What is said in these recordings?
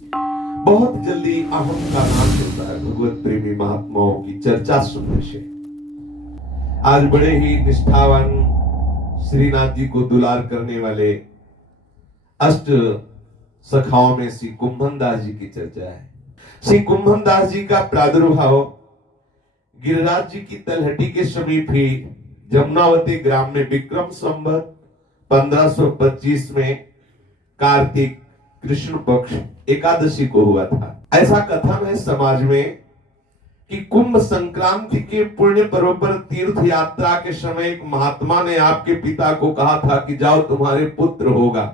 बहुत जल्दी अहम का नाम होता है भगवत प्रेमी महात्माओं की चर्चा सुनने से। आज बड़े ही निष्ठावान श्रीनाथ जी को दुलार करने वाले अष्ट सखाओं में श्री कुंभन दास जी की चर्चा है। श्री कुंभन दास जी का प्रादुर्भाव गिरिराज जी की तलहटी के समीप ही जमुनावती ग्राम में विक्रम संवत 1525 में कार्तिक कृष्ण पक्ष एकादशी को हुआ था। ऐसा कथन है समाज में कि कुंभ संक्रांति के पुण्य पर्व पर तीर्थ यात्रा के समय एक महात्मा ने आपके पिता को कहा था कि जाओ तुम्हारे पुत्र होगा।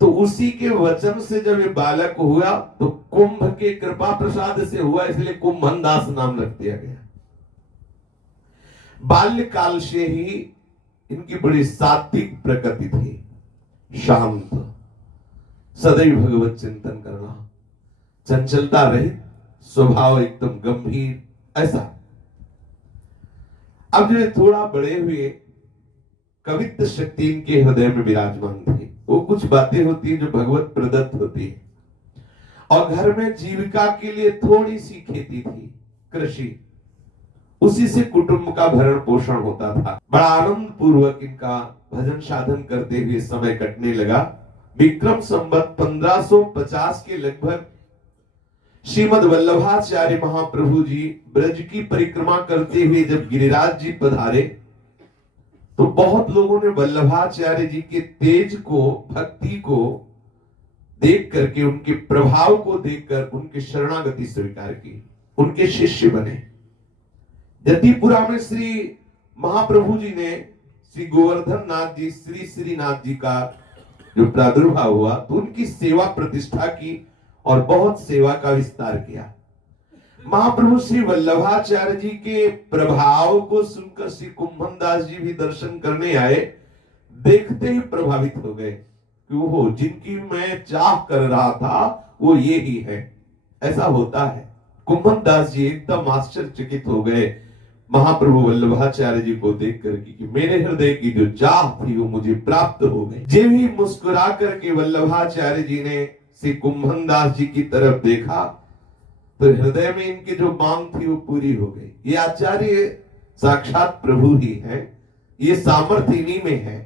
तो उसी के वचन से जब ये बालक हुआ तो कुंभ के कृपा प्रसाद से हुआ, इसलिए कुंभन दास नाम रख दिया गया। बाल्यकाल से ही इनकी बड़ी सात्विक प्रकृति थी, शांत, सदैव भगवत चिंतन करना, चंचलता रहित स्वभाव, एकदम गंभीर, ऐसा। अब जो थोड़ा बड़े हुए कवित्व शक्ति इनके हृदय में विराजमान थी। वो कुछ बातें होती है जो भगवत प्रदत्त होती है। और घर में जीविका के लिए थोड़ी सी खेती थी, कृषि, उसी से कुटुंब का भरण पोषण होता था। बड़ा आनंद पूर्वक इनका भजन साधन करते हुए समय कटने लगा। विक्रम संवत 1550 के लगभग श्रीमद वल्लभाचार्य महाप्रभु जी ब्रज की परिक्रमा करते हुए जब गिरिराज जी पधारे तो बहुत लोगों ने वल्लभाचार्य जी के तेज को, भक्ति को देख करके, उनके प्रभाव को देखकर उनकी शरणागति स्वीकार की, उनके शिष्य बने। जतिपुरा में श्री महाप्रभु जी ने श्री गोवर्धन नाथ जी, श्री श्रीनाथ जी का जो प्रादुर्भाव हुआ तो उनकी सेवा प्रतिष्ठा की और बहुत सेवा का विस्तार किया। महाप्रभु श्री वल्लभाचार्य जी के प्रभाव को सुनकर श्री कुंभन दास जी भी दर्शन करने आए। देखते ही प्रभावित हो गए कि वो जिनकी मैं चाह कर रहा था वो ये ही है। ऐसा होता है। कुंभन दास जी एकदम आश्चर्यचकित हो गए महाप्रभु वल्लभाचार्य जी को देख करके कि मेरे हृदय की जो चाह थी वो मुझे प्राप्त हो गई। जब ही मुस्कुरा करके वल्लभाचार्य जी ने श्री कुंभन दास जी की तरफ देखा तो हृदय में इनकी जो मांग थी वो पूरी हो गई। ये आचार्य साक्षात प्रभु ही है, ये सामर्थ्य इन्हीं में है।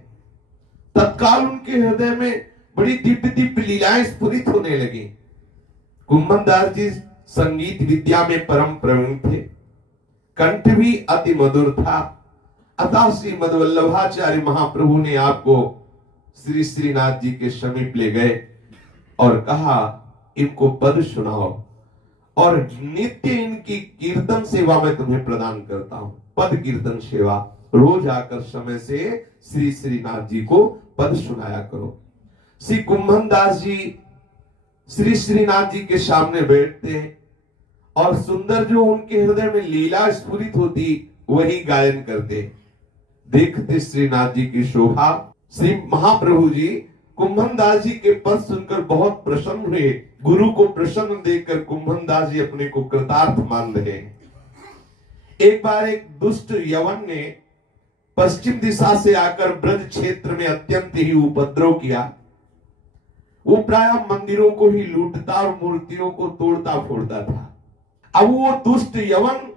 तत्काल उनके हृदय में बड़ी दिव्य दिव्य लीलाएं स्फुरित होने लगी। कुंभन दास जी संगीत विद्या में परम प्रवीण थे, कंठ भी अति मधुर था। अतः श्रीमद वल्लभाचार्य महाप्रभु ने आपको श्री श्रीनाथ जी के समीप ले गए और कहा इनको पद सुनाओ और नित्य इनकी कीर्तन सेवा मैं तुम्हें प्रदान करता हूं। पद कीर्तन सेवा, रोज आकर समय से श्री श्रीनाथ जी को पद सुनाया करो। श्री कुंभन दास जी श्री श्रीनाथ जी के सामने बैठते और सुंदर जो उनके हृदय में लीला स्फुरित होती वही गायन करते। देखते श्रीनाथ जी की शोभा। श्री महाप्रभु जी कुंभन दास जी के पद सुनकर बहुत प्रसन्न हुए। गुरु को प्रसन्न देखकर कुंभन दास जी अपने को कृतार्थ मान रहे। एक बार एक दुष्ट यवन ने पश्चिम दिशा से आकर ब्रज क्षेत्र में अत्यंत ही उपद्रव किया। वो प्रायः मंदिरों को ही लूटता और मूर्तियों को तोड़ता फोड़ता था। अब वो दुष्ट यवन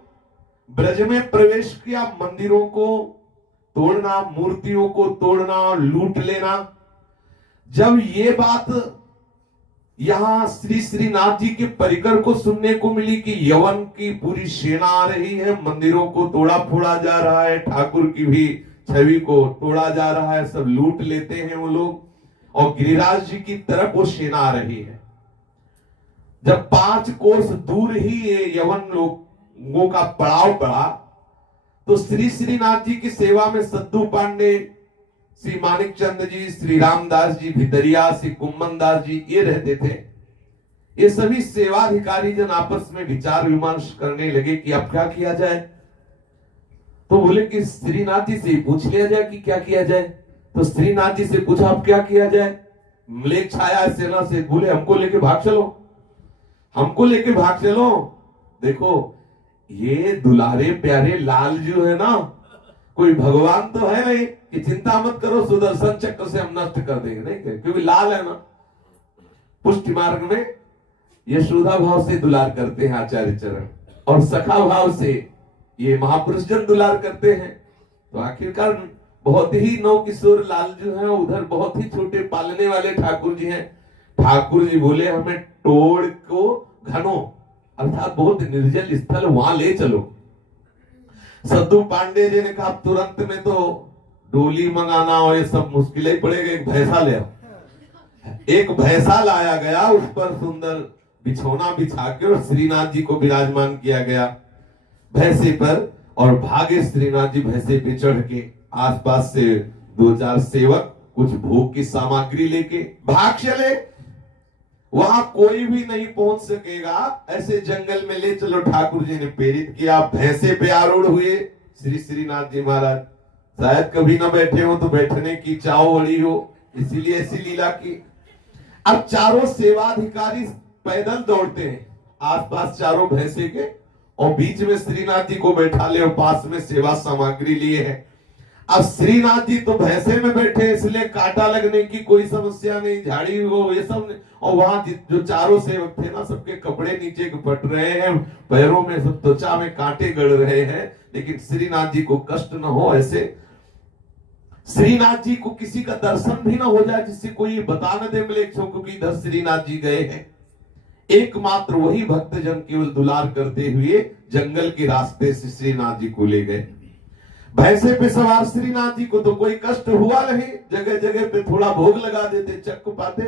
ब्रज में प्रवेश किया, मंदिरों को तोड़ना, मूर्तियों को तोड़ना, लूट लेना। जब ये बात यहां श्री श्रीनाथ जी के परिकर को सुनने को मिली कि यवन की पूरी सेना आ रही है, मंदिरों को तोड़ा फोड़ा जा रहा है, ठाकुर की भी छवि को तोड़ा जा रहा है, सब लूट लेते हैं वो लोग, और गिरिराज जी की तरफ वो सेना आ रही है। जब 5 कोस दूर ही ये यवन लोगों का पड़ाव पड़ा तो श्री श्रीनाथ जी की सेवा में सद्दू पांडे, श्री मानिक चंद जी, श्री रामदास जी भितरिया, श्री कुंभन दास जी ये रहते थे। ये सभी सेवाधिकारी जन आपस में विचार विमर्श करने लगे कि अब क्या किया जाए। तो बोले कि श्रीनाथ जी से पूछ लिया जाए कि क्या किया जाए। तो श्रीनाथ जी से पूछा अब क्या किया जाए। म्लेच्छ छाया सेना से, बोले हमको लेके भाग चलो, हमको लेके भाग चलो। देखो ये दुलारे प्यारे लाल जो है ना, कोई भगवान तो है नहीं कि चिंता मत करो सुदर्शन चक्र से हम नष्ट कर देंगे, नहीं, क्योंकि लाल है ना। पुष्टि मार्ग में यशोदा भाव से दुलार करते हैं आचार्य चरण, और सखा भाव से ये महापुरुष जन दुलार करते हैं। तो आखिरकार बहुत ही नौ किशोर लाल जो है उधर बहुत ही छोटे पालने वाले ठाकुर जी हैं। ठाकुर जी बोले हमें टोड़ को घनो अर्थात बहुत निर्जल स्थल वहां ले चलो। सद्दू पांडे जी ने कहा तुरंत में तो डोली मंगाना और ये सब मुश्किल ही पड़ेगा, एक भैंसा ले आओ। एक भैंसा लाया गया, उस पर सुंदर बिछौना बिछा के और श्रीनाथ जी को विराजमान किया गया भैंसे पर, और भागे श्रीनाथ जी भैंसे पे चढ़ के। आसपास से 2-4 सेवक कुछ भोग की सामग्री लेके भाग चले। वहां कोई भी नहीं पहुंच सकेगा, ऐसे जंगल में ले चलो। ठाकुर जी ने प्रेरित किया, भैंसे पे आरूढ़ हुए श्रीनाथ जी महाराज। शायद कभी ना बैठे हो तो बैठने की चाव बड़ी हो, इसीलिए ऐसी लीला की। अब चारों सेवाधिकारी पैदल दौड़ते हैं आसपास चारों भैंसे के, और बीच में श्रीनाथ जी को बैठा ले और पास में सेवा सामग्री लिए है। अब श्रीनाथ जी तो भैंसे में बैठे, इसलिए कांटा लगने की कोई समस्या नहीं, झाड़ी हो ये सब नहीं। और वहां जो चारों सेवक थे ना, सबके कपड़े नीचे फट रहे हैं, पैरों में सब त्वचा में कांटे गड़ रहे हैं, लेकिन श्रीनाथ जी को कष्ट न हो, ऐसे श्रीनाथ जी को किसी का दर्शन भी ना हो जाए जिससे कोई बता न दे मिले क्योंकि इधर श्रीनाथ जी गए हैं। एकमात्र वही भक्तजन केवल दुलार करते हुए जंगल के रास्ते से श्रीनाथ जी को ले गए। भैंसे पे सवार श्रीनाथ जी को तो कोई कष्ट हुआ नहीं, जगह जगह पे थोड़ा भोग लगा देते, चक्क पाते,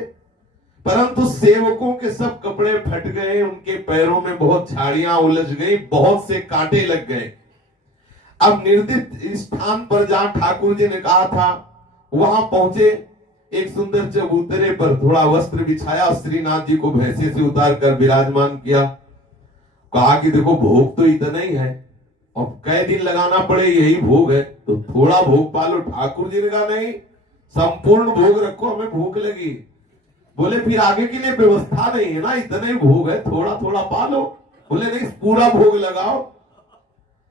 परंतु सेवकों के सब कपड़े फट गए, उनके पैरों में बहुत झाड़ियां उलझ गई, बहुत से कांटे लग गए। अब निर्दिष्ट स्थान पर जहां ठाकुर जी ने कहा था वहां पहुंचे, एक सुंदर चबूतरे पर थोड़ा वस्त्र बिछाया, श्रीनाथ जी को भैंसे से उतार कर विराजमान किया। कहा कि देखो भोग तो इतना ही है, अब कई दिन लगाना पड़े यही भोग है, तो थोड़ा भोग पालो। ठाकुर जी ने कहा नहीं, संपूर्ण भोग रखो, हमें भूख लगी। बोले फिर आगे के लिए व्यवस्था नहीं है ना, इतना ही भोग है, थोड़ा थोड़ा पालो। बोले नहीं, पूरा भोग लगाओ।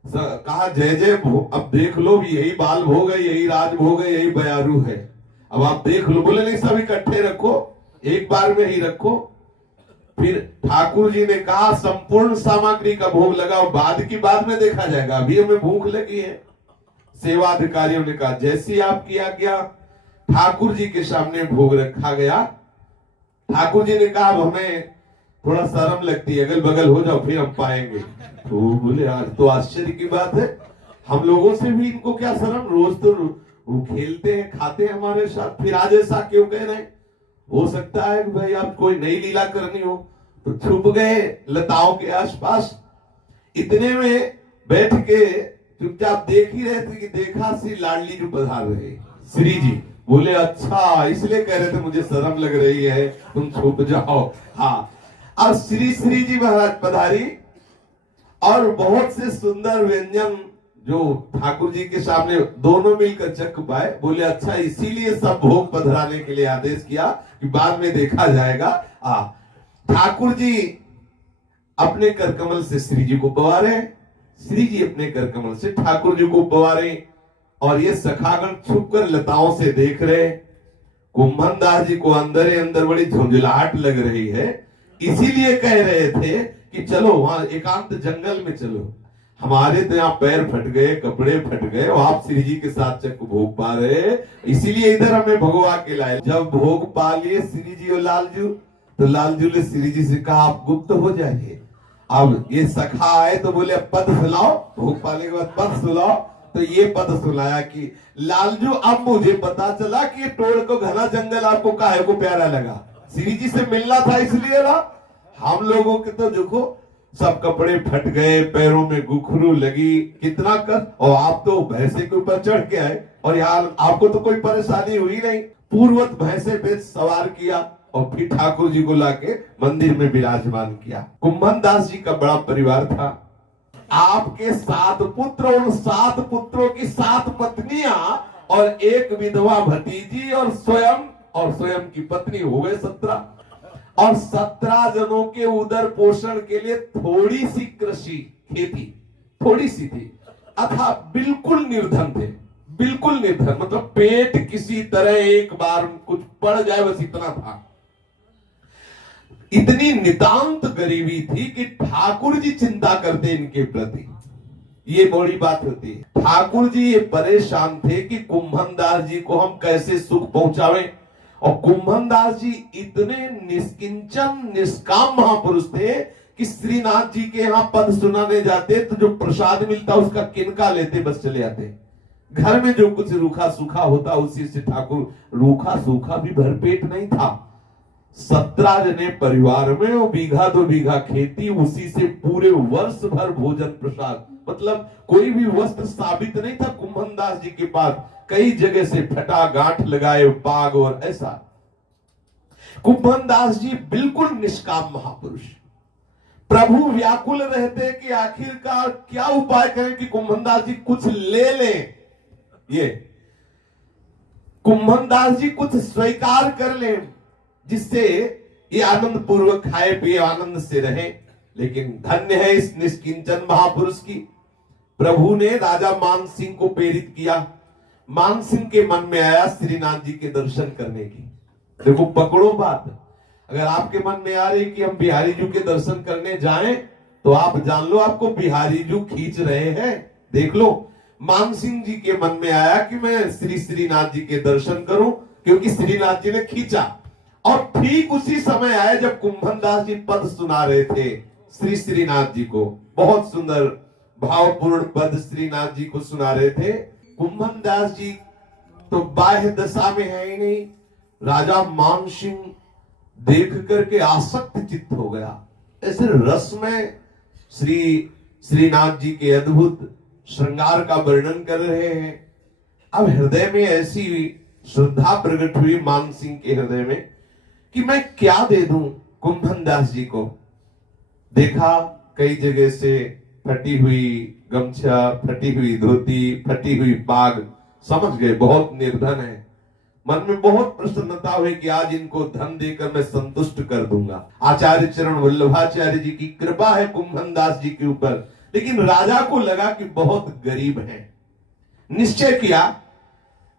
कहा जय जय भोग, अब देख लो भी यही बाल भोग है, यही राज भोग है, यही बयारू है, अब आप देख लो। बोले नहीं, सब इकट्ठे रखो, एक बार में ही रखो। फिर ठाकुर जी ने कहा संपूर्ण सामग्री का भोग लगाओ, बाद की बाद में देखा जाएगा, अभी हमें भूख लगी है। सेवाधिकारियों ने कहा जैसी आप किया गया। ठाकुर जी के सामने भोग रखा गया। ठाकुर जी ने कहा हमें थोड़ा शर्म लगती है, अगल बगल हो जाओ फिर हम पाएंगे। तो बोले आज तो आश्चर्य की बात है, हम लोगों से भी इनको क्या शर्म, रोज तो वो खेलते हैं खाते हैं हमारे साथ, फिर आज ऐसा क्यों कह रहे हैं। हो सकता है कि भाई आप कोई नई लीला करनी हो, तो छुप गए लताओं के आसपास। इतने में बैठ के चुपचाप देख ही रहे थे कि देखा श्री लाडली जी पधार रहे। श्री जी बोले अच्छा इसलिए कह रहे थे मुझे शर्म लग रही है, तुम छुप जाओ। हाँ, अब श्री जी महाराज पधारी, और बहुत से सुंदर व्यंजन जो ठाकुर जी के सामने दोनों मिलकर चख पाए। बोले अच्छा इसीलिए सब भोग पधराने के लिए आदेश किया कि बाद में देखा जाएगा। ठाकुर जी अपने करकमल से श्री जी को पवारे, श्री जी अपने करकमल से ठाकुर जी को पवारे, और ये सखागण छुपकर लताओं से देख रहे। कुंभन दास जी को अंदर अंदर बड़ी झुंझलाहट लग रही है, इसीलिए कह रहे थे कि चलो वहां एकांत जंगल में चलो। हमारे तो यहाँ पैर फट गए, कपड़े फट गए, और आप श्री जी के साथ चक भोग पा रहे, इसीलिए इधर हमें भगवा के लाए। जब भोग पा लिए श्री जी और लालजू, तो लालजू ने श्री जी से कहा आप गुप्त हो जाइए। अब ये सखा आए तो बोले अब पद सुनाओ, भोग पाने के बाद पद सुनाओ। तो ये पद सुनाया कि लालजू अब मुझे पता चला कि ये टोड़ को घना जंगल आपको काहे को प्यारा लगा, श्री जी से मिलना था इसलिए ना। हम लोगों के तो देखो सब कपड़े फट गए, पैरों में गुखरू लगी, कितना कर, और आप तो भैंसे के ऊपर चढ़ के आए, और यार आपको तो कोई परेशानी हुई नहीं। पूर्वत भैंसे पे सवार किया और फिर ठाकुर जी को लाके मंदिर में विराजमान किया। कुंभन दास जी का बड़ा परिवार था। आपके 7 पुत्र, और 7 पुत्रों की 7 पत्नियां और एक विधवा भतीजी, और स्वयं की पत्नी हो गए 17, और 17 जनों के उदर पोषण के लिए थोड़ी सी कृषि खेती थोड़ी सी थी, अथा बिल्कुल निर्धन थे, बिल्कुल निर्धन, मतलब पेट किसी तरह एक बार कुछ पड़ जाए बस इतना था। इतनी नितांत गरीबी थी कि ठाकुर जी चिंता करते इनके प्रति। ये बड़ी बात होती है। ठाकुर जी ये परेशान थे कि कुंभन दास जी को हम कैसे सुख पहुंचावें। और कुंभन दास जी इतने निष्किंचन निष्काम महापुरुष थे कि श्रीनाथ जी के यहाँ पद सुनाने जाते तो जो प्रसाद मिलता उसका किनका लेते, बस चले आते। घर में जो कुछ रूखा सूखा होता उसी से ठाकुर, रूखा सूखा भी भरपेट नहीं था। 17 जने परिवार में और बीघा 2 बीघा खेती, उसी से पूरे वर्ष भर भोजन प्रसाद। मतलब कोई भी वस्त्र साबित नहीं था कुंभन दास जी के पास। कई जगह से फटा गांठ लगाए पाग और ऐसा। कुंभन दास जी बिल्कुल निष्काम महापुरुष। प्रभु व्याकुल रहते कि आखिरकार क्या उपाय करें कि कुंभन दास जी कुछ ले लें, ये कुंभन दास जी कुछ स्वीकार कर लें जिससे ये आनंद पूर्वक खाए पिए आनंद से रहे। लेकिन धन्य है इस निष्किंचन महापुरुष की। प्रभु ने राजा मान सिंह को प्रेरित किया। मान सिंह के मन में आया श्रीनाथ जी के दर्शन करने की। देखो पकड़ो बात, अगर आपके मन में आ रही कि हम बिहारी जी के दर्शन करने जाएं तो आप जान लो आपको बिहारी जी खींच रहे हैं। देख लो, मान सिंह जी के मन में आया कि मैं श्रीनाथ जी के दर्शन करूं क्योंकि श्रीनाथ जी ने खींचा। और ठीक उसी समय आया जब कुंभन दास जी पद सुना रहे थे श्रीनाथ जी को। बहुत सुंदर भावपूर्ण पद श्रीनाथ जी को सुना रहे थे। कुंभन दास जी तो बाह्य दशा में है ही नहीं। राजा मान सिंह देख करके आसक्त चित्त हो गया। ऐसे रस में श्रीनाथ जी के अद्भुत श्रृंगार का वर्णन कर रहे हैं। अब हृदय में ऐसी श्रद्धा प्रकट हुई मान सिंह के हृदय में कि मैं क्या दे दूं कुंभन दास जी को। देखा कई जगह से फटी हुई गमछा, फटी हुई धोती, फटी हुई पाग, समझ गए बहुत निर्धन है। मन में बहुत प्रसन्नता हुई कि आज इनको धन देकर मैं संतुष्ट कर दूंगा। आचार्य चरण वल्लभाचार्य जी की कृपा है कुंभन दास जी के ऊपर। लेकिन राजा को लगा कि बहुत गरीब है। निश्चय किया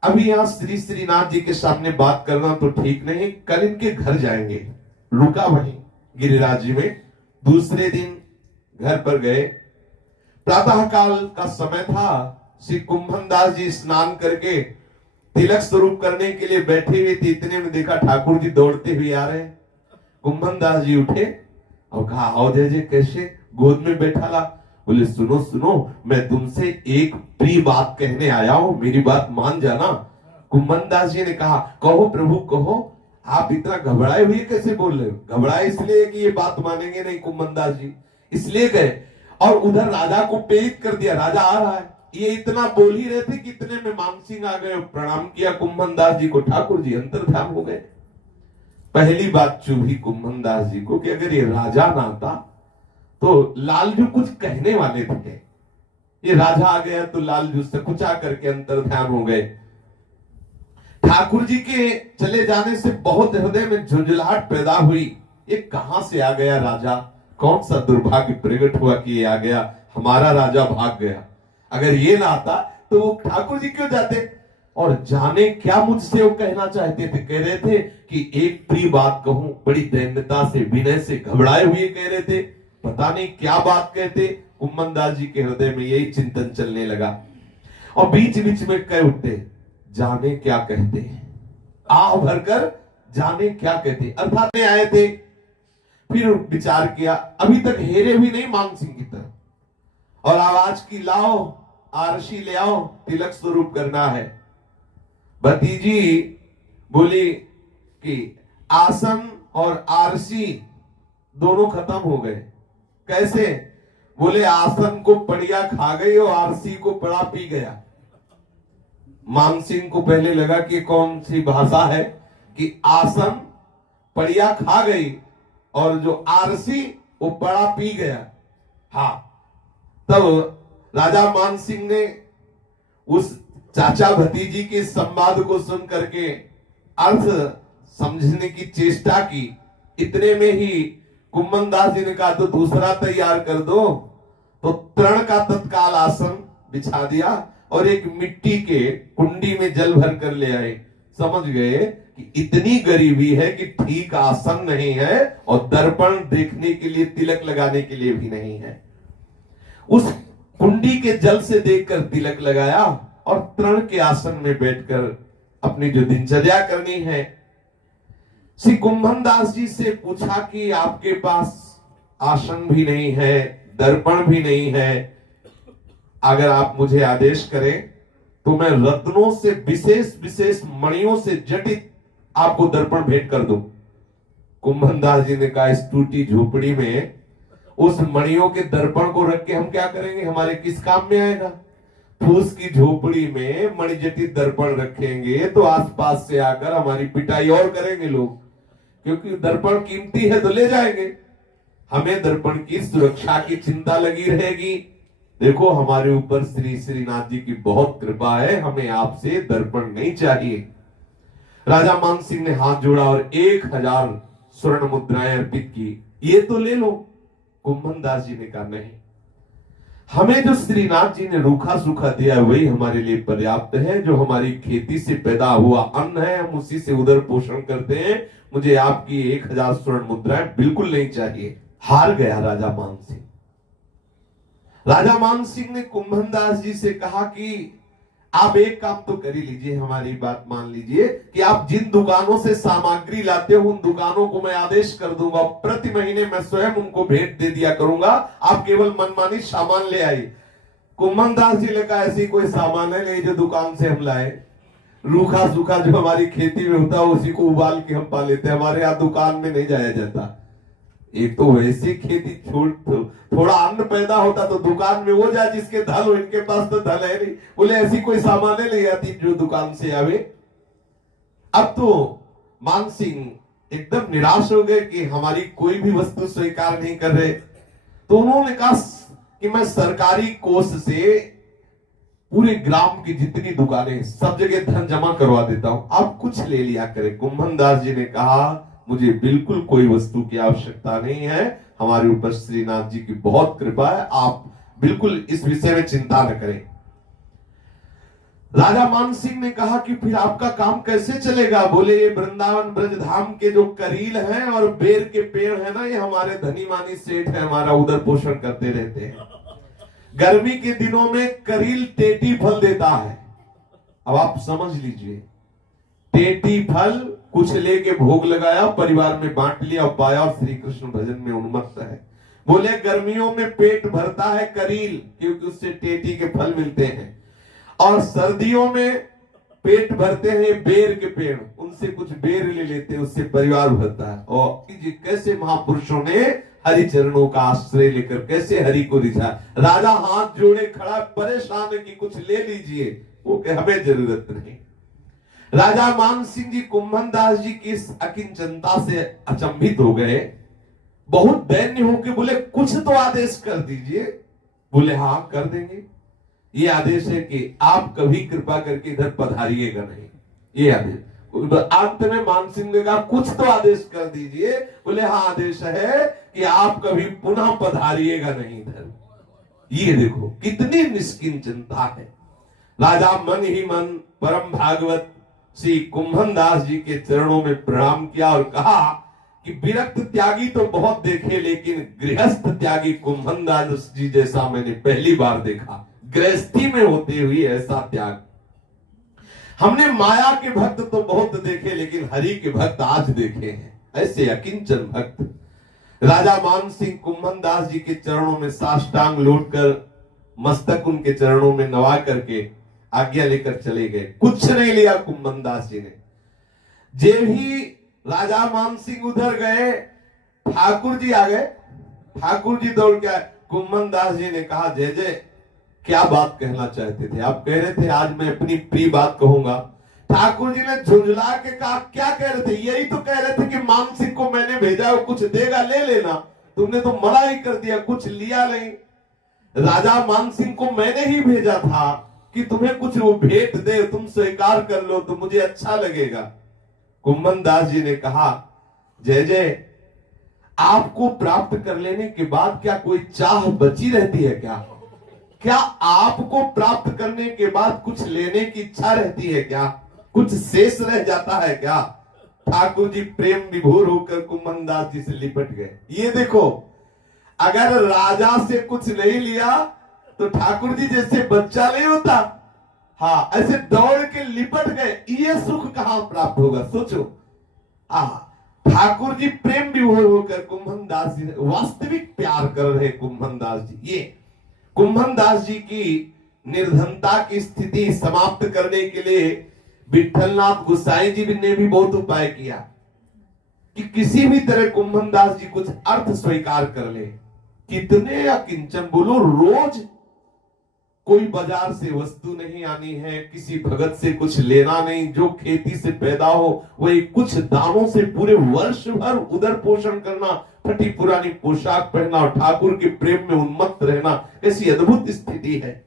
अभी यहां श्रीनाथ जी के सामने बात करना तो ठीक नहीं, कल इनके घर जाएंगे। रुका वहीं गिरिराज जी में। दूसरे दिन घर पर गए। प्रातः काल का समय था। श्री कुंभन दास जी स्नान करके तिलक स्वरूप करने के लिए बैठे हुए थे। इतने में देखा ठाकुर जी दौड़ते हुए आ रहे हैं। कुंभन दास जी उठे और कहा आओ जय जय, कैसे? गोद में बैठा ला। बोले सुनो सुनो, मैं तुमसे एक प्रिय बात कहने आया हूं, मेरी बात मान जाना। कुंभन दास जी ने कहा कहो प्रभु कहो। आप इतना घबराए हुए कैसे बोल रहे हो? घबराए इसलिए कि ये बात मानेंगे नहीं कुंभन दास जी, इसलिए गए। और उधर राजा को प्रेरित कर दिया, राजा आ रहा है। ये इतना बोल ही रहे थे कि इतने में मान सिंह आ गए। प्रणाम किया कुंभन दास जी को। ठाकुर जी अंतर्ध्यान हो गए। पहली बात चुभी कुंभन दास जी को कि अगर ये राजा ना आता तो लालजू कुछ कहने वाले थे। ये राजा आ गया तो लालजू से कुचा करके अंतर्ध्यान हो गए। ठाकुर जी के चले जाने से बहुत हृदय में झुंझलाहट पैदा हुई। ये कहां से आ गया राजा? कौन सा दुर्भाग्य प्रकट हुआ कि ये आ गया, हमारा राजा भाग गया। अगर ये ना आता तो वो ठाकुर जी क्यों जाते? और जाने क्या मुझसे वो कहना चाहते थे। कह रहे थे कि एक प्रिय बात कहूं। बड़ी दैन्यता से विनय से घबराए हुए कह रहे थे। पता नहीं क्या बात कहते। कुंभन दास जी के हृदय में यही चिंतन चलने लगा। और बीच बीच में कह उठते जाने क्या कहते, आह भरकर जाने क्या कहते। अर्थात में आए थे। फिर विचार किया, अभी तक हेरे भी नहीं मान सिंह की तरफ, और आवाज की लाओ आरसी ले आओ, तिलक स्वरूप करना है। भतीजी बोली कि आसन और आरसी दोनों खत्म हो गए। कैसे? बोले आसन को पड़िया खा गई और आरसी को पड़ा पी गया। मान सिंह को पहले लगा कि कौन सी भाषा है कि आसन पड़िया खा गई और जो आरसी वो पड़ा पी गया। हाँ, तब राजा मान सिंह ने उस चाचा भतीजी के संवाद को सुन करके अर्थ समझने की चेष्टा की। इतने में ही कुंभन दास जी ने कहा तो दूसरा तैयार कर दो। तो तृण का तत्काल आसन बिछा दिया और एक मिट्टी के कुंडी में जल भर कर ले आए। समझ गए कि इतनी गरीबी है कि ठीक आसन नहीं है और दर्पण देखने के लिए, तिलक लगाने के लिए भी नहीं है। उस कुंडी के जल से देखकर तिलक लगाया और तृण के आसन में बैठकर अपनी जो दिनचर्या करनी है। श्री कुंभन दास जी से पूछा कि आपके पास आसन भी नहीं है, दर्पण भी नहीं है, अगर आप मुझे आदेश करें तो मैं रत्नों से विशेष विशेष मणियों से जटित आपको दर्पण भेंट कर दूं। कुंभन दास जी ने कहा, इस टूटी झोपड़ी में उस मणियों के दर्पण को रख के हम क्या करेंगे, हमारे किस काम में आएगा। फूस की झोपड़ी में मणिजटित दर्पण रखेंगे तो आसपास से आकर हमारी पिटाई और करेंगे लोग, क्योंकि दर्पण कीमती है तो ले जाएंगे। हमें दर्पण की सुरक्षा की चिंता लगी रहेगी। देखो हमारे ऊपर श्री श्रीनाथ जी की बहुत कृपा है, हमें आपसे दर्पण नहीं चाहिए। राजा मान सिंह ने हाथ जोड़ा और 1000 स्वर्ण मुद्राएं अर्पित की, ये तो ले लो। कुंभन दास जी ने कहा नहीं, हमें जो श्रीनाथ जी ने रूखा सूखा दिया वही हमारे लिए पर्याप्त है। जो हमारी खेती से पैदा हुआ अन्न है हम उसी से उदर पोषण करते हैं। मुझे आपकी 1000 स्वर्ण मुद्राएं बिल्कुल नहीं चाहिए। हार गया राजा मान सिंह। राजा मान सिंह ने कुंभन दास जी से कहा कि आप एक काम तो कर ही लीजिए, हमारी बात मान लीजिए कि आप जिन दुकानों से सामग्री लाते हो उन दुकानों को मैं आदेश कर दूंगा, प्रति महीने मैं स्वयं उनको भेंट दे दिया करूंगा, आप केवल मनमानी सामान ले आई। कुंभन दास जी ने कहा, ऐसी कोई सामान है नहीं जो दुकान से हम लाए। रूखा सूखा जो हमारी खेती में होता है उसी को उबाल के हम पा लेते हैं, हमारे यहाँ दुकान में नहीं जाया जाता। एक तो वैसी खेती छोड़, थोड़ा अन्न पैदा होता तो दुकान में वो जाए जिसके धन हो, इनके पास तो धन है नहीं। बोले ऐसी कोई सामान नहीं आती जो दुकान से आवे। अब तो मान सिंह एकदम निराश हो गए कि हमारी कोई भी वस्तु स्वीकार नहीं कर रहे। तो उन्होंने कहा कि मैं सरकारी कोष से पूरे ग्राम की जितनी दुकानें सब जगह धन जमा करवा देता हूं, आप कुछ ले लिया करें। कुंभन दास जी ने कहा, मुझे बिल्कुल कोई वस्तु की आवश्यकता नहीं है, हमारे ऊपर श्रीनाथ जी की बहुत कृपा है, आप बिल्कुल इस विषय में चिंता न करें। राजा मान सिंह ने कहा कि फिर आपका काम कैसे चलेगा। बोले ये वृंदावन ब्रजधाम के जो करील हैं और बेर के पेड़ है ना, ये हमारे धनी मानी सेठ है, हमारा उदर पोषण करते रहते हैं। गर्मी के दिनों में करील टेटी फल देता है। अब आप समझ लीजिए, टेटी फल कुछ लेके भोग लगाया, परिवार में बांट लिया और पाया और श्री कृष्ण भजन में उन्मत्त है। बोले गर्मियों में पेट भरता है करील, क्योंकि उससे टेटी के फल मिलते हैं, और सर्दियों में पेट भरते हैं बेर के पेड़, उनसे कुछ बेर ले लेते हैं, उससे परिवार भरता है। और कैसे महापुरुषों ने हरि चरणों का आश्रय लेकर कैसे हरि को रिझा। राजा हाथ जोड़े खड़ा, परेशान है कि कुछ ले लीजिए, वो कहे हमें जरूरत नहीं। राजा मान सिंह जी कुंभन दास जी की इस अकिंचनता से अचंभित हो गए, बहुत दैन्य होकर बोले कुछ तो आदेश कर दीजिए। बोले हाँ कर देंगे, ये आदेश है कि आप कभी कृपा करके इधर पधारिएगा नहीं, ये आदेश। अंत में मान सिंह ने कहा कुछ तो आदेश कर दीजिए। बोले हाँ आदेश है कि आप कभी पुनः पधारिएगा नहीं इधर। ये देखो कितनी निष्किंचनता है। राजा मन ही मन परम भागवत श्री कुंभन दास जी के चरणों में प्रणाम किया और कहा कि विरक्त त्यागी तो बहुत देखे, लेकिन गृहस्थ त्यागी कुंभन दास जी जैसा मैंने पहली बार देखा। गृहस्थी में होते हुए ऐसा त्याग। हमने माया के भक्त तो बहुत देखे, लेकिन हरि के भक्त आज देखे हैं, ऐसे अकिंचन भक्त। राजा मान सिंह कुंभन दास जी के चरणों में साष्टांग लौटकर मस्तक उनके चरणों में नवा करके आज्ञा लेकर चले गए। कुछ नहीं लिया कुंभन दास जी ने। जे ही राजा मान सिंह उधर गए, ठाकुर जी आ गए। ठाकुर जी दौड़ के आए। कुंभन दास जी ने कहा, जय जय, क्या बात कहना चाहते थे? आप कह रहे थे आज मैं अपनी प्रिय बात कहूंगा। ठाकुर जी ने झुंझला के कहा, क्या कह रहे थे? यही तो कह रहे थे कि मान सिंह को मैंने भेजा, वो कुछ देगा ले लेना, तुमने तो मना ही कर दिया, कुछ लिया नहीं। राजा मान सिंह को मैंने ही भेजा था कि तुम्हें कुछ वो भेंट दे, तुम स्वीकार कर लो तो मुझे अच्छा लगेगा। कुंभन दास जी ने कहा, जय जय, आपको प्राप्त कर लेने के बाद क्या कोई चाह बची रहती है क्या? क्या आपको प्राप्त करने के बाद कुछ लेने की इच्छा रहती है क्या? कुछ शेष रह जाता है क्या? ठाकुर जी प्रेम विभोर होकर कुंभन दास जी से लिपट गए। ये देखो, अगर राजा से कुछ नहीं लिया तो ठाकुर जी जैसे बच्चा नहीं होता, हाँ ऐसे दौड़ के लिपट गए। ये सुख कहां प्राप्त होगा, सोचो। हाँ, ठाकुर जी प्रेम विभोर होकर कुंभन दास जी, वास्तविक प्यार कर रहे कुंभन दास जी। ये कुंभन दास जी की निर्धनता की स्थिति समाप्त करने के लिए विठलनाथ गोसाई जी ने भी बहुत उपाय किया कि किसी भी तरह कुंभन दास जी कुछ अर्थ स्वीकार कर ले। कितने या किंचन बोलो, रोज कोई बाजार से वस्तु नहीं आनी है, किसी भगत से कुछ लेना नहीं, जो खेती से पैदा हो वही कुछ दानों से पूरे वर्ष भर उदर पोषण करना, फटी पुरानी पोशाक पहनना और ठाकुर के प्रेम में उन्मत्त रहना, ऐसी अद्भुत स्थिति है।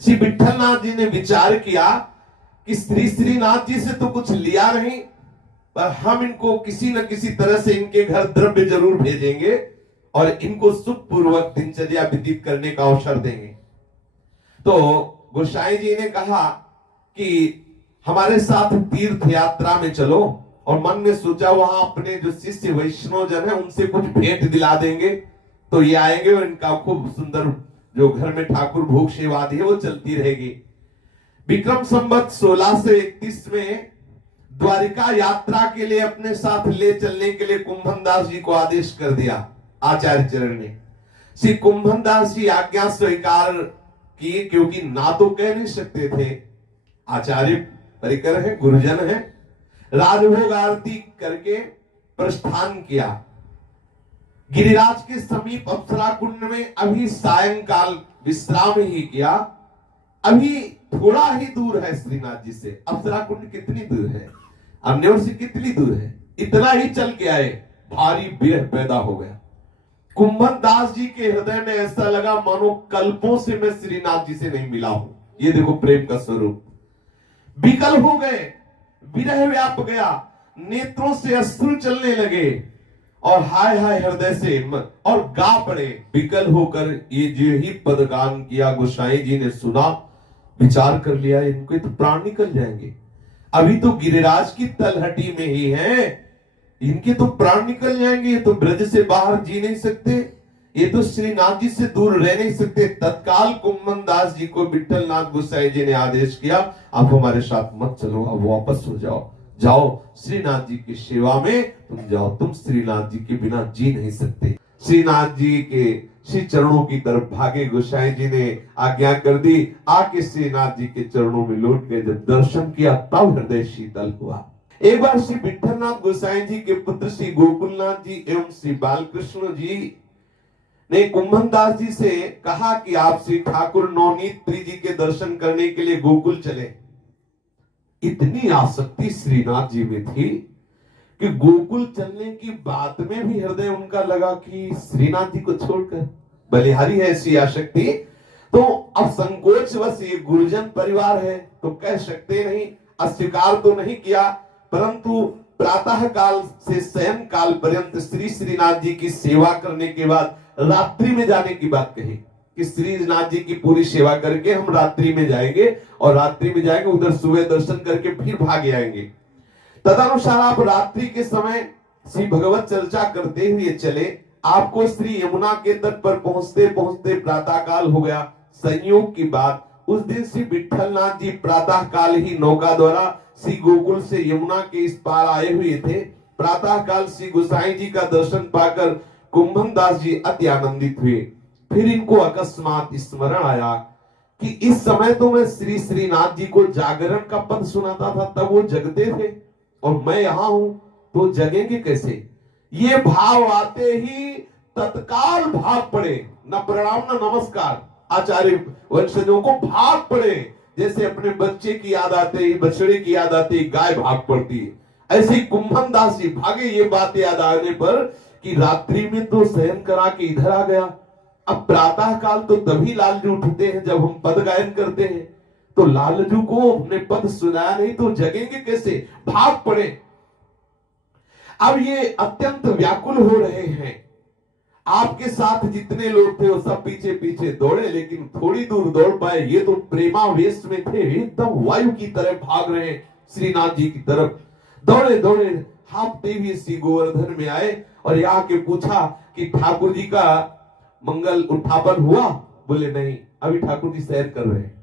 श्री विठलनाथ जी ने विचार किया कि श्री श्रीनाथ जी से तो कुछ लिया नहीं, पर हम इनको किसी न किसी तरह से इनके घर द्रव्य जरूर भेजेंगे और इनको सुखपूर्वक दिनचर्या व्यतीत करने का अवसर देंगे। तो गोसाई जी ने कहा कि हमारे साथ तीर्थ यात्रा में चलो, और मन में सोचा वहां अपने जो शिष्य वैष्णव जन है उनसे कुछ भेंट दिला देंगे तो ये आएंगे और इनका खूब सुंदर जो घर में ठाकुर भोग सेवा आदि है वो चलती रहेगी। विक्रम संवत 1631 में द्वारिका यात्रा के लिए अपने साथ ले चलने के लिए कुंभन दास जी को आदेश कर दिया आचार्य चरण ने। श्री कुंभन दास जी आज्ञा स्वीकार किए, क्योंकि ना तो कह नहीं सकते थे, आचार्य परिकर है, गुरुजन है। राजभोग आरती करके प्रस्थान किया। गिरिराज के समीप अप्सरा कुंड में अभी सायंकाल विश्राम ही किया। अभी थोड़ा ही दूर है श्रीनाथ जी से, अप्सरा कुंड कितनी दूर है, अमनेर से कितनी दूर है, इतना ही चल के आए, भारी विरह पैदा हो गया। कुंभन दास जी के हृदय में ऐसा लगा मानो कल्पों से मैं श्रीनाथ जी से नहीं मिला हूं। ये देखो प्रेम का स्वरूप। विकल हो गए, विरह व्याप गया, नेत्रों से अश्रु चलने लगे और हाय हाय हृदय से और गा पड़े। विकल होकर ये जो ही पदगान किया गोसाई जी ने सुना, विचार कर लिया इनके तो प्राण निकल जाएंगे, अभी तो गिरिराज की तलहटी में ही है, इनके तो प्राण निकल जाएंगे, ये तो ब्रज से बाहर जी नहीं सकते, ये तो श्रीनाथ जी से दूर रह नहीं सकते। तत्काल कुंभन दास जी को विठलनाथ गोसाई जी ने आदेश किया, आप हमारे साथ मत चलो, अब वापस हो जाओ, जाओ श्रीनाथ जी की सेवा में तुम जाओ, तुम श्रीनाथ जी के बिना जी नहीं सकते। श्रीनाथ जी के श्री चरणों की तरफ भागे। गोसाई जी ने आज्ञा कर दी, आके श्रीनाथ जी के चरणों में लौट गए। जब दर्शन किया तब हृदय शीतल हुआ। एक बार श्री विठलनाथ गोसाई जी के पुत्र श्री गोकुलनाथ जी एवं श्री बालकृष्ण जी ने कुंभन दास जी से कहा कि आप श्री ठाकुर नवनीत जी के दर्शन करने के लिए गोकुल चले। इतनी आसक्ति श्रीनाथ जी में थी कि गोकुल चलने की बात में भी हृदय उनका लगा कि श्रीनाथ जी को छोड़कर, बलिहारी है ऐसी आसक्ति। तो अब संकोचवश ये गुरुजन परिवार है तो कह सकते नहीं, अस्वीकार तो नहीं किया, परंतु प्रातः काल से शयन काल पर्यंत श्री श्रीनाथ जी की सेवा करने के बाद रात्रि में जाने की बात कही कि श्रीनाथ जी की पूरी सेवा करके हम रात्रि में जाएंगे और रात्रि में जाएंगे, उधर सुबह दर्शन करके फिर भागे आएंगे। तदनुसार आप रात्रि के समय श्री भगवत चर्चा करते हुए चले। आपको श्री यमुना के तट पर पहुंचते पहुंचते प्रातः काल हो गया। संयोग की बात, उस दिन श्री विठलनाथ जी प्रातः काल ही नौका द्वारा श्री गोकुल से यमुना के इस पार आए हुए थे। प्रातः काल श्री गोसाई जी का दर्शन पाकर कुंभन दास जी अति आनंदित हुए। फिर इनको अकस्मात स्मरण आया कि इस समय तो मैं श्री श्रीनाथ जी को जागरण का पद सुनाता था, तब वो जगते थे और मैं यहां हूं तो जगेंगे कैसे। ये भाव आते ही तत्काल भाग पड़े, न प्रणाम न नमस्कार। आचार्य वंशजों को भाग पड़े, जैसे अपने बच्चे की याद आते ही, बछड़े की याद आते ही गाय भाग पड़ती है, ऐसे ही कुंभन दास जी भागे। ये बात याद आने पर कि रात्रि में तो शयन करा के इधर आ गया, अब प्रातः काल तो तभी लालजू उठते हैं जब हम पद गायन करते हैं, तो लालजू को हमने पद सुनाया नहीं तो जगेंगे कैसे, भाग पड़े। अब ये अत्यंत व्याकुल हो रहे हैं। आपके साथ जितने लोग थे वो सब पीछे पीछे दौड़े, लेकिन थोड़ी दूर दौड़ पाए। ये तो प्रेमावेश में थे, एकदम वायु की तरह भाग रहे हैं श्रीनाथ जी की तरफ। दौड़े दौड़े हाँफते हुए श्री गोवर्धन में आए और यहाँ के पूछा कि ठाकुर जी का मंगल उत्थापन हुआ? बोले नहीं, अभी ठाकुर जी सैर कर रहे हैं।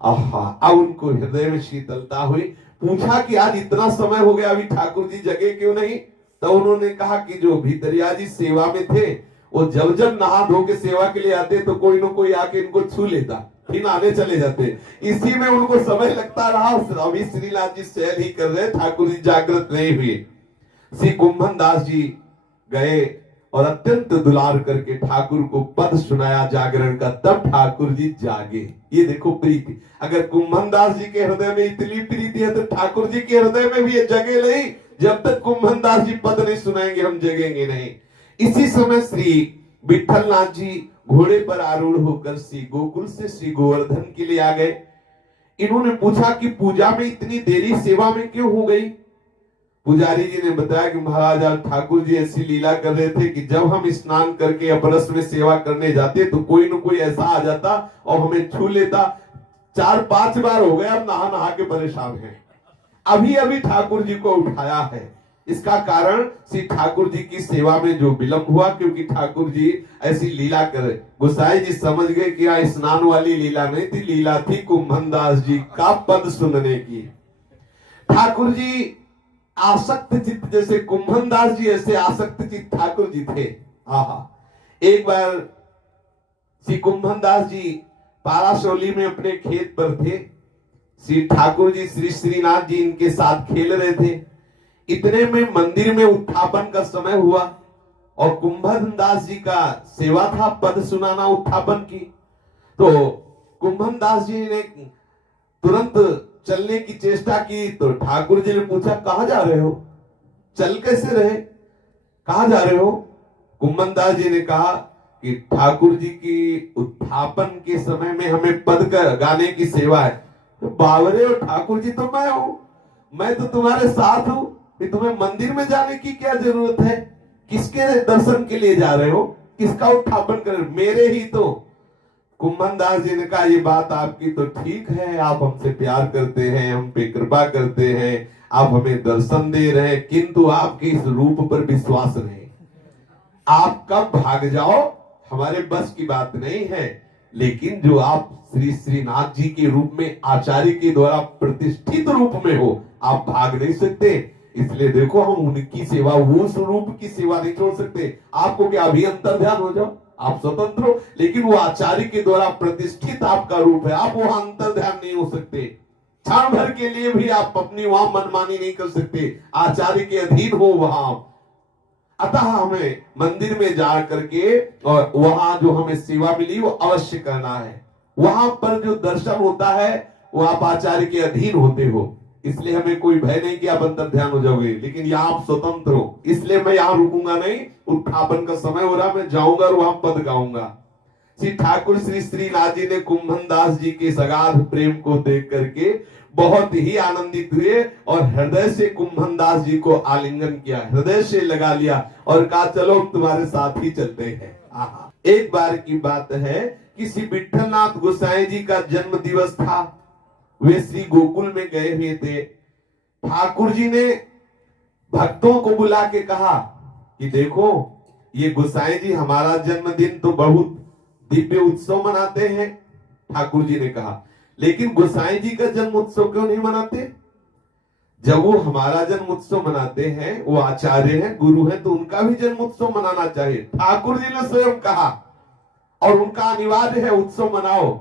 आहा, अब उनको हृदय में शीतलता हुई। पूछा कि आज इतना समय हो गया, अभी ठाकुर जी जगे क्यों नहीं? तो उन्होंने कहा कि जो भीतरिया जी सेवा में थे, वो जब जब नहा धो के सेवा के लिए आते तो कोई न कोई आके इनको छू लेता, फिर आने चले जाते। इसी में उनको समय लगता रहा। अभी श्रीनाथ जी सैर ही कर रहे, ठाकुर जी जागृत नहीं हुए। श्री कुंभन दास जी गए और अत्यंत दुलार करके ठाकुर को पद सुनाया जागरण का, तब ठाकुर जी जागे। ये देखो प्रीति, अगर कुंभन दास जी के हृदय में इतनी प्रीति है तो ठाकुर जी के हृदय में भी ये जगे नहीं। जब तक कुंभन दास जी पद नहीं सुनाएंगे हम जगेंगे नहीं। इसी समय श्री विठलनाथ जी घोड़े पर आरूढ़ होकर श्री गोकुल से श्री गोवर्धन के लिए आ गए। इन्होंने पूछा कि पूजा में इतनी देरी सेवा में क्यों हो गई? पुजारी जी ने बताया कि महाराज आज ठाकुर जी ऐसी लीला कर रहे थे कि जब हम स्नान करके अपरस में सेवा करने जाते तो कोई न कोई ऐसा आ जाता और हमें छू लेता। 4-5 बार हो गया, हम नहा नहा के परेशान हैं। अभी अभी ठाकुर जी को उठाया है। इसका कारण श्री ठाकुर जी की सेवा में जो विलंब हुआ, क्योंकि ठाकुर जी ऐसी लीला करे। गोसाई जी समझ गए कि यहाँ स्नान वाली लीला नहीं थी, लीला थी कुंभन दास जी का पद सुनने की। ठाकुर जी आसक्त चित्त, जैसे कुंभन दास जी ऐसे आसक्त चित्त ठाकुर जी थे। आहा, एक बार श्री कुंभन दास जी पारासोली में अपने खेत पर थे। श्री ठाकुर जी श्री श्रीनाथ जी इनके साथ खेल रहे थे। इतने में मंदिर में उत्थापन का समय हुआ और कुंभन दास जी का सेवा था पद सुनाना उत्थापन की। तो कुंभन दास जी ने तुरंत चलने की चेष्टा की तो ठाकुर जी ने पूछा कहां जा रहे हो? चल कैसे रहे? कहां जा रहे हो? कुंभन दास जी ने कहा कि ठाकुर जी की उत्थापन के समय में हमें पद का गाने की सेवा है। तो बावरे हो, ठाकुर जी तो मैं हूं, मैं तो तुम्हारे साथ हूं, तुम्हें मंदिर में जाने की क्या जरूरत है? किसके दर्शन के लिए जा रहे हो? किसका उत्थापन कर? मेरे ही तो। कुंभन दास जी ने कहा ये बात आपकी तो ठीक है, आप हमसे प्यार करते हैं, हम पे कृपा करते हैं, आप हमें दर्शन दे रहे हैं, किंतु आपके इस रूप पर विश्वास नहीं। आप कब भाग जाओ हमारे बस की बात नहीं है, लेकिन जो आप श्री श्रीनाथ जी के रूप में आचार्य के द्वारा प्रतिष्ठित रूप में हो, आप भाग नहीं सकते। इसलिए देखो हम उनकी सेवा, वो स्वरूप की सेवा नहीं छोड़ सकते। आपको क्या अभी अंतर ध्यान हो जाओ, आप स्वतंत्र हो, लेकिन वो आचार्य के द्वारा प्रतिष्ठित आपका रूप है, आप वहां अंतर ध्यान नहीं हो सकते। क्षण भर के लिए भी आप अपनी वहां मनमानी नहीं कर सकते, आचार्य के अधीन हो वहां। अतः हमें मंदिर में जा करके और वहां जो हमें सेवा मिली वो अवश्य करना है। वहां पर जो दर्शन होता है वो आप आचार्य के अधीन होते हो, इसलिए हमें कोई भय नहीं कि आप अंतर ध्यान हो जाओगे, लेकिन यहाँ आप स्वतंत्र हो। इसलिए मैं यहाँ रुकूंगा नहीं, उत्थापन का समय हो रहा, मैं जाऊंगा और वहां पद गाऊंगा। श्री ठाकुर श्री श्रीनाथ जी ने कुंभन दास जी के सगाध प्रेम को देख करके बहुत ही आनंदित हुए और हृदय से कुंभन दास जी को आलिंगन किया, हृदय से लगा लिया और कहा चलो हम तुम्हारे साथ ही चलते हैं। आहा, एक बार की बात है कि श्री विठलनाथ गोसाई जी का जन्म दिवस था। वे श्री गोकुल में गए हुए थे। ठाकुर जी ने भक्तों को बुला के कहा कि देखो ये गोसाई जी हमारा जन्मदिन तो बहुत दिव्य उत्सव मनाते हैं। ठाकुर जी ने कहा लेकिन गोसाई जी का जन्म उत्सव क्यों नहीं मनाते? जब वो हमारा जन्म उत्सव मनाते हैं, वो आचार्य हैं, गुरु हैं, तो उनका भी जन्म उत्सव मनाना चाहिए। ठाकुर जी ने स्वयं कहा और उनका अनिवार्य है उत्सव मनाओ।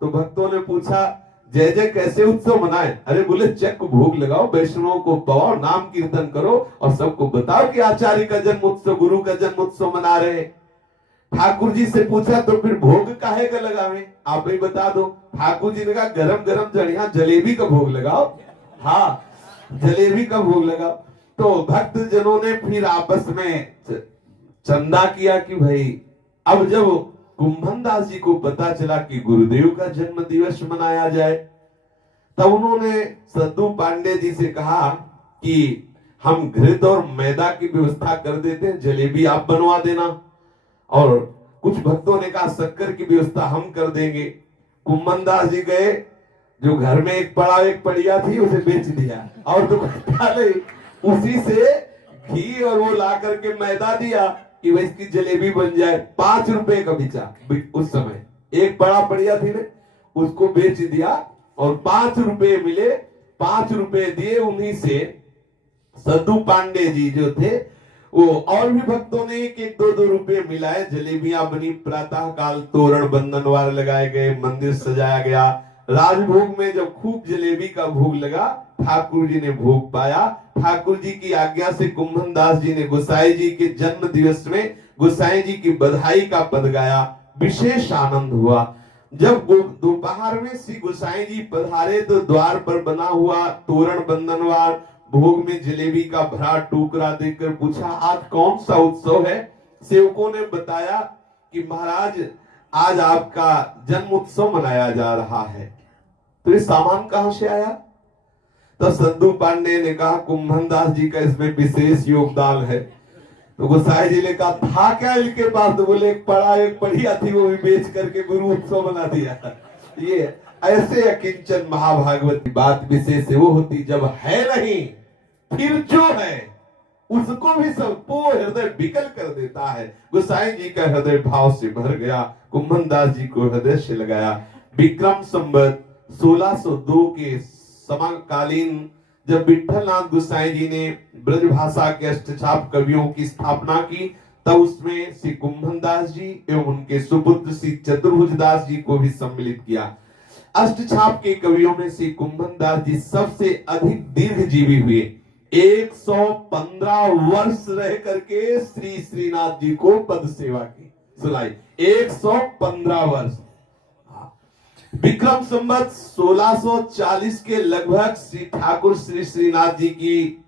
तो भक्तों ने पूछा जय जय कैसे उत्सव मनाए? अरे बोले चक्क भोग लगाओ, वैष्णवों को पवाओ, नाम कीर्तन करो और सबको बताओ कि आचार्य का जन्म उत्सव, गुरु का जन्म उत्सव मना रहे। ठाकुर जी से पूछा तो फिर भोग काहे का लगावे, आप ही बता दो। ठाकुर जी ने कहा गरम गरम जड़िया जलेबी का भोग लगाओ। हाँ, जलेबी का भोग लगाओ। तो भक्त जनों ने फिर आपस में चंदा किया कि भाई अब जब कुंभन दास जी को पता चला कि गुरुदेव का जन्म दिवस मनाया जाए, तब उन्होंने सद्दू पांडे जी से कहा कि हम घृत और मैदा की व्यवस्था कर देते हैं, जलेबी आप बनवा देना। और कुछ भक्तों ने कहा शक्कर की व्यवस्था हम कर देंगे। कुंभन दास जी गए, जो घर में एक पड़ा एक पड़िया थी उसे बेच दिया और तो नहीं, उसी से घी और वो ला करके मैदा दिया कि वह इसकी जलेबी बन जाए। 5 रुपए का बिचा उस समय, एक बड़ा बढ़िया थी ने उसको बेच दिया और 5 रुपए मिले। 5 रुपए दिए, उन्हीं से सद्दू पांडे जी जो थे वो और भी भक्तों ने एक एक 2-2 रुपए मिलाए। जलेबियां बनी, प्रातः काल तोरण बंधनवार लगाए गए, मंदिर सजाया गया। राजभोग में जब खूब जलेबी का भोग लगा, ठाकुर जी ने भोग पाया। ठाकुर जी की आज्ञा से कुंभन दास जी ने गोसाई जी के जन्म दिवस में गोसाई जी की बधाई का पद गाया। विशेष आनंद हुआ। जब दोपहर में श्री गोसाई जी पधारे तो द्वार पर बना हुआ तोरण बंधनवार भोग में जलेबी का भरा टुकड़ा देखकर पूछा, आज कौन सा उत्सव है? सेवकों ने बताया कि महाराज आज आपका जन्म उत्सव मनाया जा रहा है। तो ये सामान कहां से आया? तो सद्दू पांडे ने कहा कुंभन दास जी का इसमें विशेष योगदान है। तो गोसाई जी ने कहा था क्या इनके पास? तो बोले एक बढ़िया थी, वो भी बेच करके गुरु उत्सव बना दिया। ये ऐसे अकिंचन महाभागवत की बात विशेष वो होती जब है नहीं, फिर जो है उसको भी सबको हृदय विकल कर देता है। गोसाई जी का हृदय भाव से भर गया, कुंभन दास जी को हृदय से लगाया। विक्रम संवत 1602 के समकालीन जब विठलनाथ गोसाई जी ने ब्रजभाषा के अष्टछाप कवियों की स्थापना की, तब उसमें श्री कुंभन दास जी एवं उनके सुपुत्र श्री चतुर्भुज दास जी को भी सम्मिलित किया। अष्टछाप के कवियों में श्री कुंभन दास जी सबसे अधिक दीर्घजीवी हुए। 115 वर्ष रह करके श्री श्रीनाथ जी को पद सेवा की। सुनाई 115 वर्ष। विक्रम संवत 1640 के लगभग श्री ठाकुर श्री श्रीनाथ जी की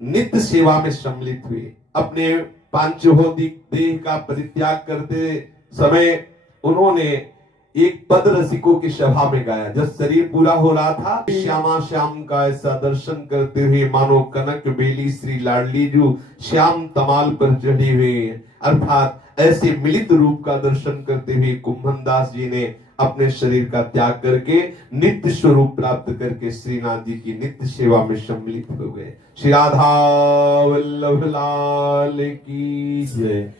नित्य सेवा में सम्मिलित हुए। अपने पांचभौतिक देह का परित्याग करते समय उन्होंने एक पद रसिकों की सभा में गाया। जब शरीर पूरा हो रहा था, श्यामा श्याम का ऐसा दर्शन करते हुए मानो कनक बेली श्री लाडली जो श्याम तमाल पर चढ़ी हुई, अर्थात ऐसे मिलित रूप का दर्शन करते हुए कुंभन दास जी ने अपने शरीर का त्याग करके नित्य स्वरूप प्राप्त करके श्रीनाथ जी की नित्य सेवा में सम्मिलित हो गए। श्री राधा वल्लभ लाल की जय।